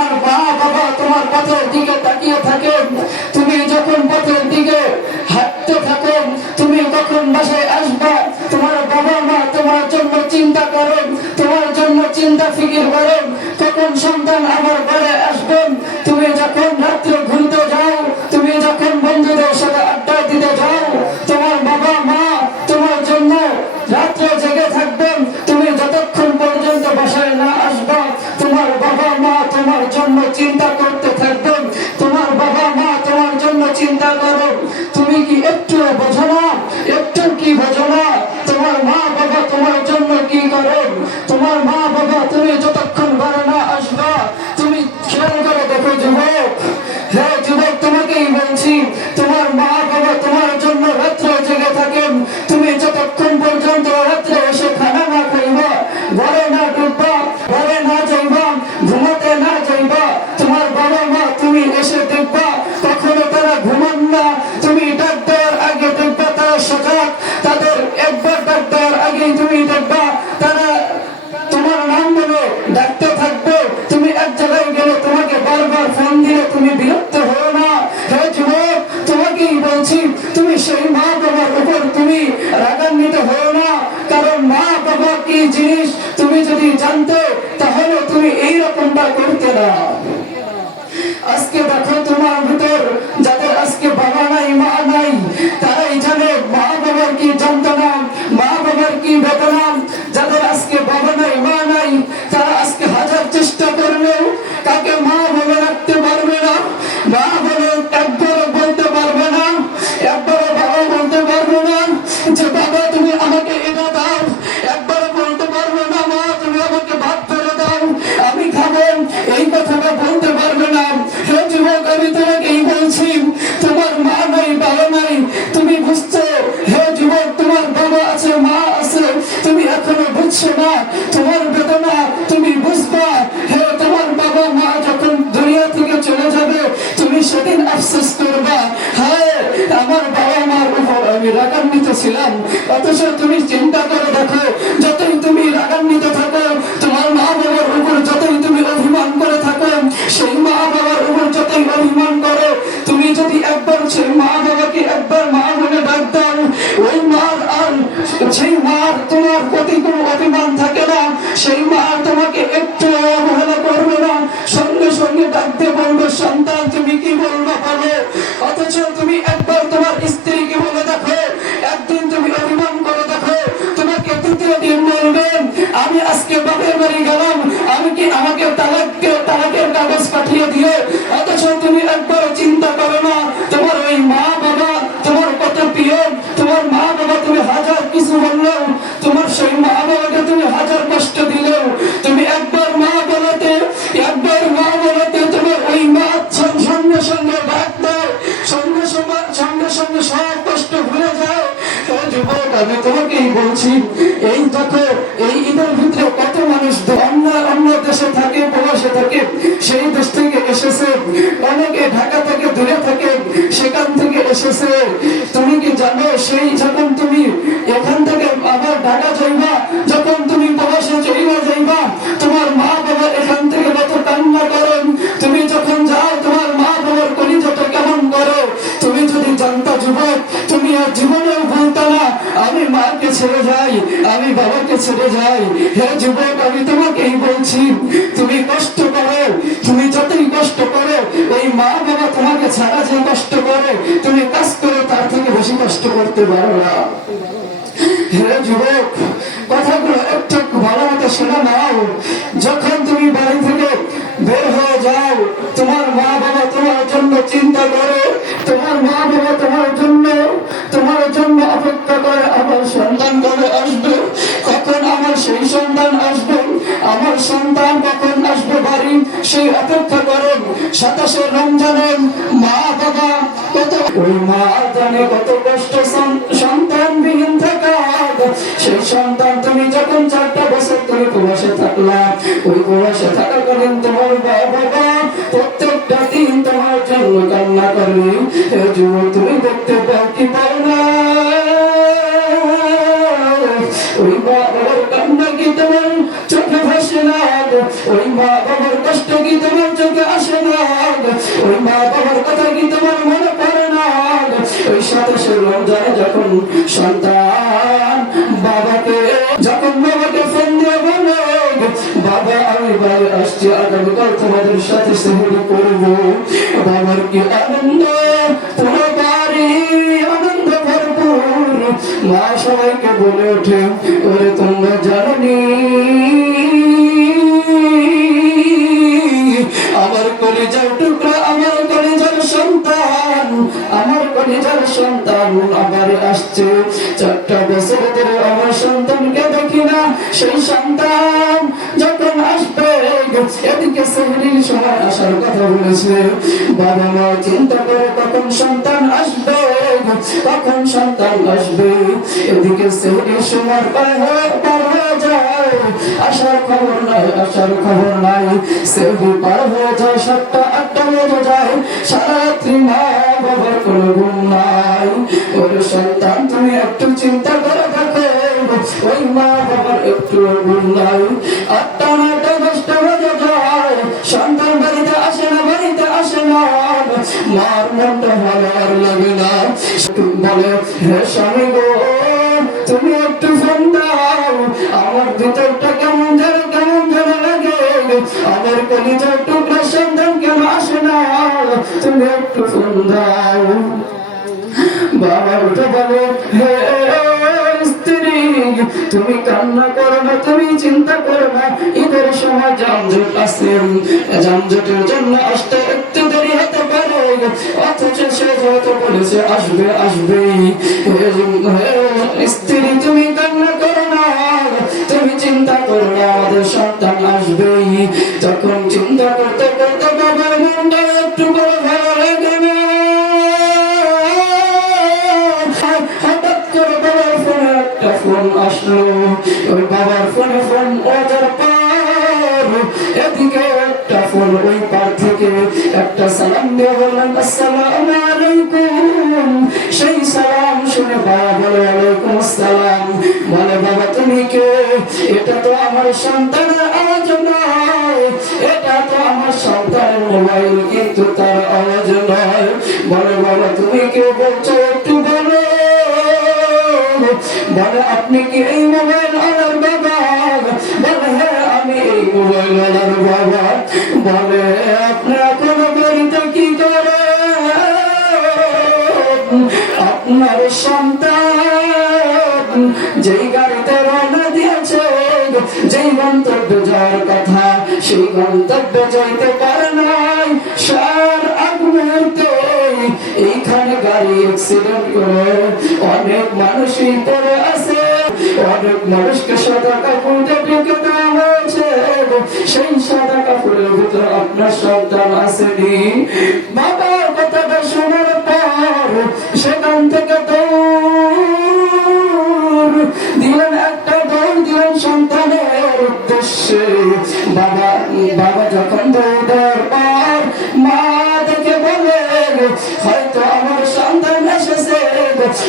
তোমার মা বাবা তোমার পথের দিকে তাকিয়ে থাকে, তুমি যখন পথের দিকে হাঁটতে থাকো, তুমি কখন বাসায় আসবা, তোমার বাবা মা তোমার জন্য চিন্তা করেন, তোমার জন্য চিন্তা ফিকির করেন কখন সন্তান আমার ঘরে আসবেন। তুমি যখন রাত্রে ঘুরতে যাও, তুমি যখন বন্ধুদের সাথে আড্ডা দিতে যাও, তোমার বাবা মা তোমার জন্য রাত্রে জেগে থাকবেন। তুমি যতক্ষণ পর্যন্ত বাসায় না আসবা, তোমার বাবা মা তোমার জন্য চিন্তা করতে থাকবেন। তোমার বাবা মা তোমার জন্য চিন্তা করো। তুমি কি একটু বোঝো না? একটু কি বোঝো না তোমার মা বাবা তোমার জন্য কি করেন? তোমার মা বাবা তুমি যতক্ষণ ঘরে না আসবা, তুমি খেয়াল করে দেখো যুবক, হ্যাঁ যুবক তোমাকেই বলছি, তোমার মা বাবা তোমার জন্য রাত্রে জেগে থাকেন। তুমি যতক্ষণ পর্যন্ত রাত্রে এসে খানা না খাইবা, ঘরে না ঢুকবা, ঘরে না যাইবা, ঘুমাতে না যাইবা, তোমার বাবা মা তুমি এসে দেখবা কখনো তারা ঘুমান না। তুমি ডাক দেওয়ার আগে দেখবা তারা সজাগ, তাদের একবার ডাক দেওয়ার আগেই তুমি দেখবা তারা তোমার নাম বলে ডাকতে থাকবে। তুমি এক জায়গায় গেলে তোমাকে বারবার ফোন দিলে তুমি বিরক্ত হও না। হে যুবক তোমাকেই বলছি, তুমি সেই মা বাবার উপর তুমি রাগান্বিত হও না, কারণ মা বাবা কি জিনিস তুমি যদি জানতে তাহলে তুমি এইরকমটা করতে না। আজকে দেখো তোমার ভিতর যাদের আজকে বাবা নাই মা নাই, তারাই জানে মা বাবার কি যন্ত্রণা, মা বাবার কি বেদনা। যাদের আজকে বাবা নাই মা নাই, তারা আজকে হাজার চেষ্টা করলেও কাকে মা বলে রাখতে পারবে না। মা বলে একবারও বলতে পারবে না, একবারও বাবা বলতে পারবে না যে বাবা তুমি আমাকে এটা দাও, একবারও বলতে পারবে না মা তুমি আমাকে ভাত ফেলে দাও আমি খাবো, এই কথাটা বলতে পারবে না। হে যুবক আমি তোমাকেই বলছি, তোমার মা নাই বাবা নাই, তুমি বুঝছো? হে যুবক তোমার বাবা আছে মা আছে, তুমি এখনো বুঝছো না তোমার বেদনা, তুমি বুঝবা। হে তোমার বাবা মা যখন দুনিয়া থেকে চলে যাবে, তুমি সেদিন আফসোস করবা, হ্যাঁ আমার বাবা মার উপর আমি রাগান্বিত ছিলাম। অথচ তুমি চিন্তা করে দেখো, যতই তুমি রাগান্বিত থাকো, তোমার মা বাবার উপর যতই তুমি অভিমান করে থাকো, সেই মা বাবার উপর যতই অভিমান করো, তুমি যদি একবার সেই মা বাবাকে একবার মা বলে ডাক দাও, ওই মার আর সেই মার তোমার প্রতি কোনো অভিমান থাকে না, সেই মা তোমাকে একটু অবহেলা করবে না, সঙ্গে সঙ্গে ডাকতে বলবে সন্তান তুমি কি বলবো বলো। অথচ তুমি একবার তোমার স্ত্রীকে বলে দেখো, একদিন তুমি অভিমান করে দেখো, তোমাকে দ্বিতীয় দিন বলবেন আমি আজকে বাপের বাড়ি গেলাম, আমি কি আমাকে তালাকের কাগজ পাঠিয়ে দিয়ে। অথচ তুমি একবার চিন্তা করো না তোমার ওই মা বাবা তোমার কত প্রিয়, তোমার মা বাবা তুমি হাজার কিছু বললেও, তোমার সেই মা বাবাকে তুমি হাজার কষ্ট দিলেও, তুমি একবার মা বলাতে তোমার ওই মা সঙ্গে সঙ্গে ডাক দেয়, সঙ্গে সঙ্গে সব কষ্ট ভুলে যায়। যুবক আমি তোমাকেই বলছি, এই দেখো এই ঈদের ভিতরে কত মানুষ অন্য দেশে থাকে, প্রবাসে থাকে, সেই দেশ থেকে এসেছে, অনেকে ঢাকা থেকে দূরে থাকে, সেখান থেকে এসেছে। তুমি কি জানো সেই যখন তুমি এখান থেকে আবার ঢাকা যাইবা, যখন তুমি প্রবাসে চলে যাইবা, তোমার মা বাবা এখান থেকে কত কান্না করেন, তুমি যখন যাও তোমার মা বাবার কলিজাটা কেমন করো। তুমি যদি জানতা যুবক, তুমি আর জীবনেও বলতা না আমি মাকে ছেড়ে যাই, আমি বাবাকে ছেড়ে যাই। হে যুবক আমি তোমাকেই বলছি, তুমি কষ্ট করো, তুমি যতই কষ্ট করো, ওই মা বাবা তোমাকে ছাড়া যে কষ্ট করে, তুমি কাজ করো তার থেকে বেশি কষ্ট করতে পারো না। হে যুবক কথাগুলো একটু ভালো মতো শুনে নাও। যখন তুমি বাড়ি থেকে বের হয়ে যাও, তোমার মা বাবা তোমার জন্য চিন্তা করে, তোমার মা বাবা তোমার জন্য অপেক্ষা করে আমার সন্তান কবে আসবে, কখন আমার সেই সন্তান আসবে, আমার সন্তান কখন আসবে বাড়ি, সেই অপেক্ষা করেন। 27 রমজানের মা বাবা কত, ওই মা জানে কত কষ্ট সন্তান বিহীন থাকা। সেই সন্তান তুমি যখন 4টা বছর তুমি প্রবাসে থাকলা, ওই প্রবাসে থাকাকালীন তোমার বাবা প্রত্যেকটা দিন তোমার জন্য কান্না করবে। তুমি দেখতে পাও কি পাও না, ওই বাবার কান্না কি তোমার চোখে ভাসে না, ওই মা বাবার কষ্ট কি তোমার চোখে আসে না? ওই মা বাবার কথা কি তোমার মনে পড়ে না? ওই সাথে রমজানে যখন সন্তান বাবাকে ফোন দিয়ে বলে, বাবা আমি বাড়ি আসছি, আগামীকাল তোমাদের সাথে সেহরি করবো, বাবার কি আনন্দ, পুরো বাড়ি আনন্দ ভরপুর। মা সবাইকে বলে ওঠে, ওরে তোমরা জানি আমার কলিজার টুকরা, আমার কলিজার সন্তান, আমার কলিজার সন্তান আবার আসছে। 4টা বছর ধরে আমার সন্তানকে দেখি না, সেই সন্তান যখন আসবে এদিকে সেহরির সময় আসার কথা বলেছে। বাবা মা চিন্তা করে কখন সন্তান আসবে, কখন সন্তান আসবে। এদিকে সেহরির সময় পার হয়ে যায়, আসার খবর নাই, আসার খবর নাই। সেহরি পার হয়ে যায়, 7টা 8টা বেজে যায়, সারারাত্রি মা বাবার কোনো ঘুম নাই। ওর সন্তান তুমি একটু চিন্তা করে দেখো, ওই মা বাবার একটু ঘুম নাই। 8টা 9টা 10টা বেজে যায়, সন্তান বাড়িতে আসে না, বাড়িতে আসে না। মার মনটা ভালো আর লাগে না, বলে হে স্বামী গো তুমি একটু ফোন দাও, আমার ভিতরটা কেমন যেন লাগে, আমার কলিজার টুকরা সন্তান কেন আসে না, তুমি একটু ফোন দাও। বাবা উঠে বলে, হে স্ত্রী তুমি কান্না করো না, তুমি চিন্তা করো না, ঈদের সময় যানজট আছে, যানজটের জন্য আসতে একটু দেরি হতে পারে, অথচ সে যেহেতু বলেছে আসবে আসবেই। স্ত্রী তুমি কান্না করো না, তুমি চিন্তা করো না, আমাদের সন্তান আসবেই। তখন চিন্তা করতে করতে বাবার মনটা একটু করে ভালো লাগে না। হঠাৎ করে বাবার ফোনে একটা ফোন আসলো, ওই বাবার ফোনে ফোন বাজার পার, এদিকে একটা ফোন ওই পার থেকে একটা সালাম দিয়ে বললেন আসসালামু আলাইকুম। সেই সালাম শুনে বাবা বলে ওয়ালাইকুম আসসালাম। বলে বাবা তুমি কে? এটা তো আমার সন্তানের আওয়াজ নয়, এটা তো আমার সন্তানের মোবাইল, কিন্তু তার আওয়াজ নয়। বলে বাবা তুমি কে বলছো একটু বলো। বলে আপনি কি এই মোবাইল আনার বাবা? বলে হ্যাঁ আমি এই মোবাইল আনার বাবা। বলে আপনি এখন বাড়িতে কি করে? আপনার সন্তান যেই গাড়িতে রওনা দিয়েছে, যেই গন্তব্যে যাওয়ার কথা, সেই গন্তব্যে যাইতে পারে নাই। সার আগ মুহূর্তে এইখানে গাড়ি অ্যাক্সিডেন্ট করে অনেক মানুষই পড়ে আছে, অনেক মানুষকে সাদা কাপড়ে ঢেকে দেওয়া হয়েছে, সেই সাদা কাপড়ের ভিতরে আপনার সন্তান আসেনি। বাবার কথাটা শোনার পর সেখান থেকে দৌড় দিলেন, একটা দৌড় দিলেন সন্তানের উদ্দেশ্যে। বাবা যখন দৌড় দেওয়ার পর মা দেখে বলে হয়তো আমার সন্তান এসেছে,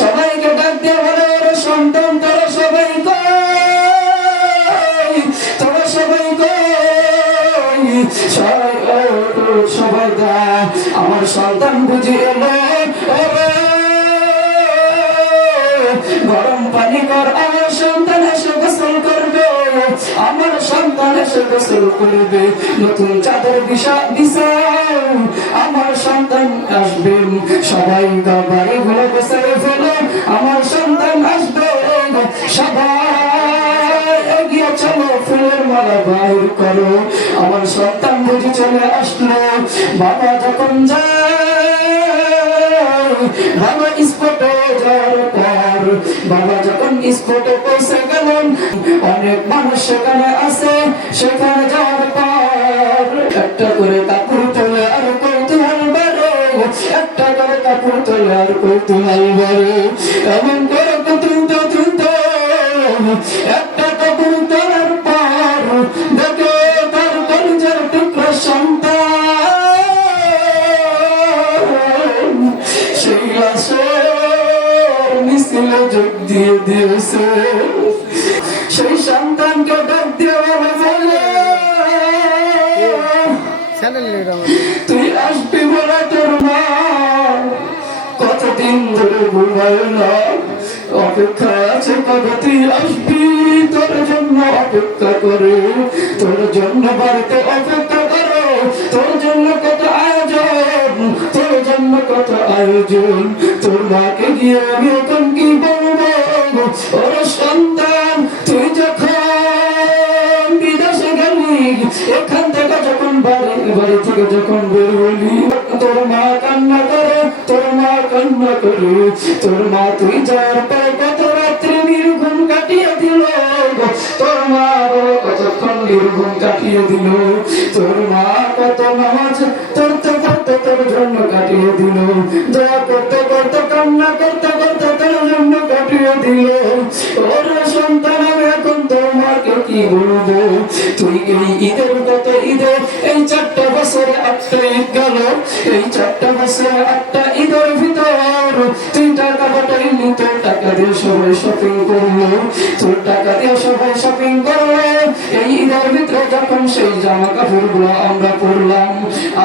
সবাইকে ডাক দিয়ে বলে ওরে সন্তান তোরা সবাই কই, তোরা সবাই কই, সবাই দা আমার সন্তান বুঝি এলো, গরম পানি কর, আমার সন্তান এসে গোসল করবে, আমার সন্তান এসে গোসল করবে, নতুন চাদর বিছাও, আমার সন্তান আসবে, সবাই বাড়ি গুলো গোসলে ফেলে, আমার সন্তান আসবে, সবাই এগিয়ে চলো, ফুলের মালা বাইর করো। আমার সন্তান বুঝি চলে আসলো। বাবা যখন যায়, বাবা স্পটে যাওয়ার পর, বাবা যখন স্পটে পৌঁছে গেলেন, অনেক মানুষ সেখানে আছে, সেখানে যাওয়ার পর একটা করে কাপড় তোলে আর কৌতূহল বাড়ে, একটা করে কাপড় তোলে আর কৌতূহল বাড়ে, এমন করে তুলতে তুলতে একটা কাপড় তোলার পর দেখে তার কলিজার টুকরা সন্তান সেই লাশের মিছিলে যোগ দিয়ে দিয়েছে। সেই সন্তানকে ডাক দিয়ে বলে তুই আসবি বলে তোর মা কতদিন ধরে ঘুমায় না, অপেক্ষা আছে কবে তুই আসবি, তোর জন্য অপেক্ষা করে, তোর জন্য বাড়িতে অপেক্ষা করো, তোর জন্য কত আয়োজন, তোর জন্য কত আয়োজন। তোর মাকে গিয়ে আমি এখন কি বলবো, ওর সন্তান তুই যখন বিদেশে গেলি, এখান থেকে যখন বাড়ি থেকে যখন বের হলি, তোর মা কান্না করে, তোর মা কান্না করে, তোর মা তুই যার পর কত রাত্রে নির্ঘুম কাটিয়ে দিল, তোর মা কতক্ষণ নির্ঘুম কাটিয়ে দিল, তোর মা কত নামাজ পড়তে পড়তে তোর জন্য কাটিয়ে দিল, দোয়া করতে করতে কান্না করতে করতে তোর জন্য কাটিয়ে দিল। ওর সন্তান আমি এখন তোর মাকে কি বলবো, তুই এই ঈদের কত ঈদে এই 4টা বছরে 8টা ঈদ গেল, এই 4টা বছরে 8টা ঈদের ভিতর তুই টাকা পাঠাইলি, তোর টাকা দিয়ে সবাই শপিং করলো, তোর টাকা দিয়ে সবাই শপিং করলো। এই ঈদের ভিতরে যখন সেই জামা কাপড় গুলো আমরা পরলাম,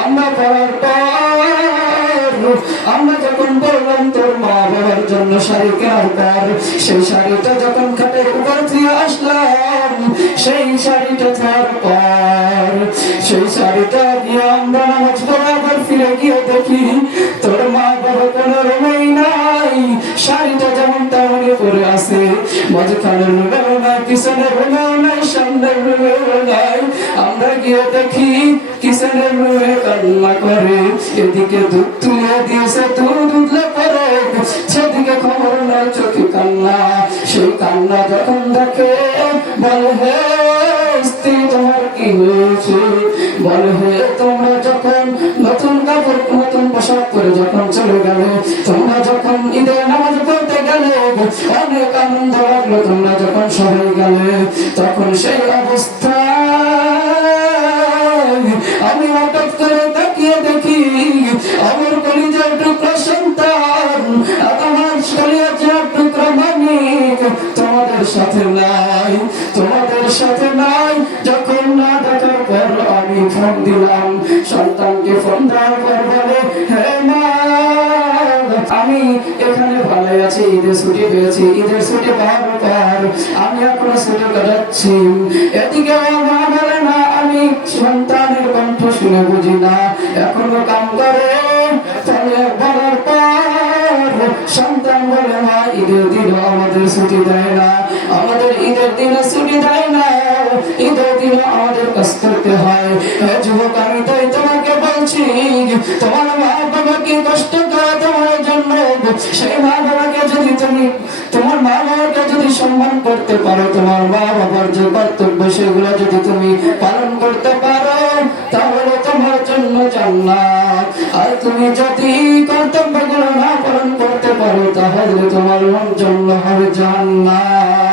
আমরা পরার পর আমরা যখন বললাম তোর মা বাবার জন্য শাড়ি কেনার পর, সেই শাড়িটা যখন খাটের উপর দিয়ে আসলাম, সেই শাড়িটা থাকার পর সেই শাড়িটা দিয়ে আমরা নামাজ বরাবর ফিরে গিয়ে দেখি তোর মা বাবা কোনো রুমেই নাই, শাড়িটা যেমন তেমনই পরে আছে, মাঝখানের রুমেও নাই, পিছনের রুমেও নাই, সামনের রুমেও নাই। আমরা গিয়ে দেখি কিচেনের রুমে কান্না করে, এদিকে দুধ তুলে দিয়েছে, দুধ উঠলে পরে সেদিকে খবর নাই, চোখে কান্না। সেই কান্না যখন দেখে বলে হে স্ত্রী তোমার কি হয়েছে, বলে হে তোমরা যখন নতুন কাপড় নতুন পোশাক পরে যখন চলে গেলে, তোমরা যখন ঈদের নামাজ পড়তে গেলে অনেক আনন্দ লাগলো, তোমরা যখন সবাই গেলে তখন সেই অবস্থা আমি হঠাৎ করে তাকিয়ে দেখি আমার কলিজার টুকরা সন্তান, আমার কলিজার টুকরা মানিক তোমাদের সাথে নাই, তোমাদের সাথে নাই। যখন না দেখার পর আমি ফোন দিলাম, সন্তানকে ফোন দেওয়ার পর বলে হে মা আমি এখানে ভালো আছি, ঈদের ছুটি পেয়েছি, ঈদের ছুটি পাওয়ার পর আমি এখনো ছুটি কাটাচ্ছি। এদিকে মা বলে না আমি সন্তানের কণ্ঠ শুনে বুঝি না, এখনো কাম করে। তাহলে বলার পর সন্তান বলে মা ঈদের দিন আমাদের ছুটি দেয় না, আমাদের ঈদের দিনে ছুটি দেয় না, ঈদের দিনে আমাদের কাজ করতে হয়। যুবক আমি তাই তোমাকে বলছি, তোমার মা বাবাকে কষ্ট করে তোমার জন্য, সেই মা বাবাকে যদি তুমি তোমার মা বাবাকে যদি সম্মান করতে পারো, তোমার মা বাবার যে কর্তব্য সেগুলো যদি তুমি পালন করতে পারো, তাহলে তোমার জন্য জান্নাত। আর তুমি যদি কর্তব্যগুলো না পালন করতে পারো, তাহলে তোমার জন্য হবে জান্নাত।